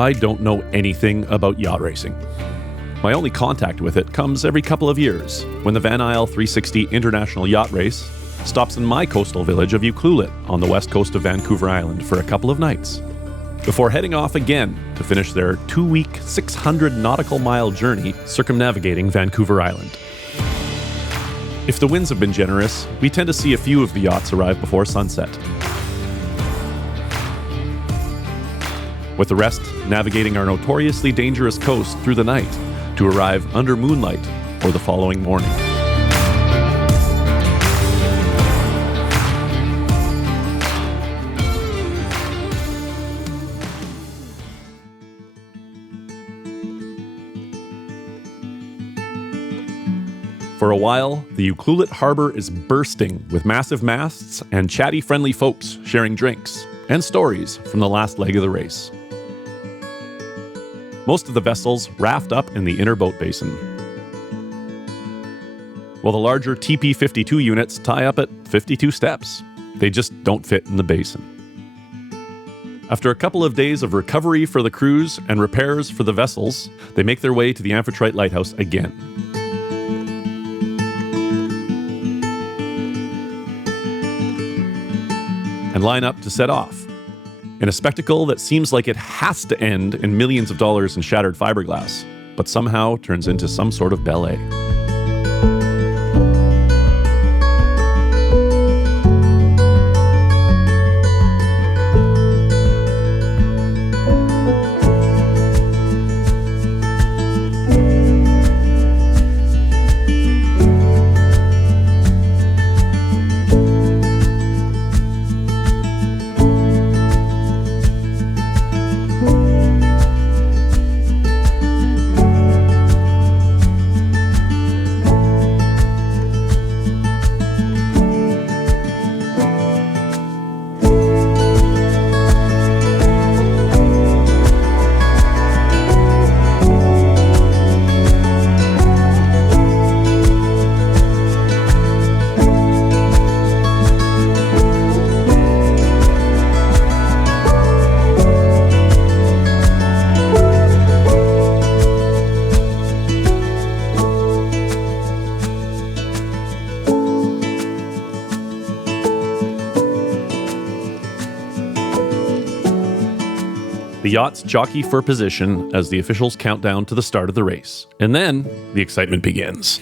I don't know anything about yacht racing. My only contact with it comes every couple of years when the Van Isle 360 International Yacht Race stops in my coastal village of Ucluelet on the west coast of Vancouver Island for a couple of nights, before heading off again to finish their 2-week, 600 nautical mile journey circumnavigating Vancouver Island. If the winds have been generous, we tend to see a few of the yachts arrive before sunset, with the rest navigating our notoriously dangerous coast through the night to arrive under moonlight or the following morning. For a while, the Ucluelet harbor is bursting with massive masts and chatty, friendly folks sharing drinks and stories from the last leg of the race. Most of the vessels raft up in the inner boat basin, while the larger TP52 units tie up at 52 steps. They just don't fit in the basin. After a couple of days of recovery for the crews and repairs for the vessels, they make their way to the Amphitrite Lighthouse again. And line up to set off, in a spectacle that seems like it has to end in millions of dollars in shattered fiberglass, but somehow turns into some sort of ballet. The yachts jockey for position as the officials count down to the start of the race. And then the excitement begins.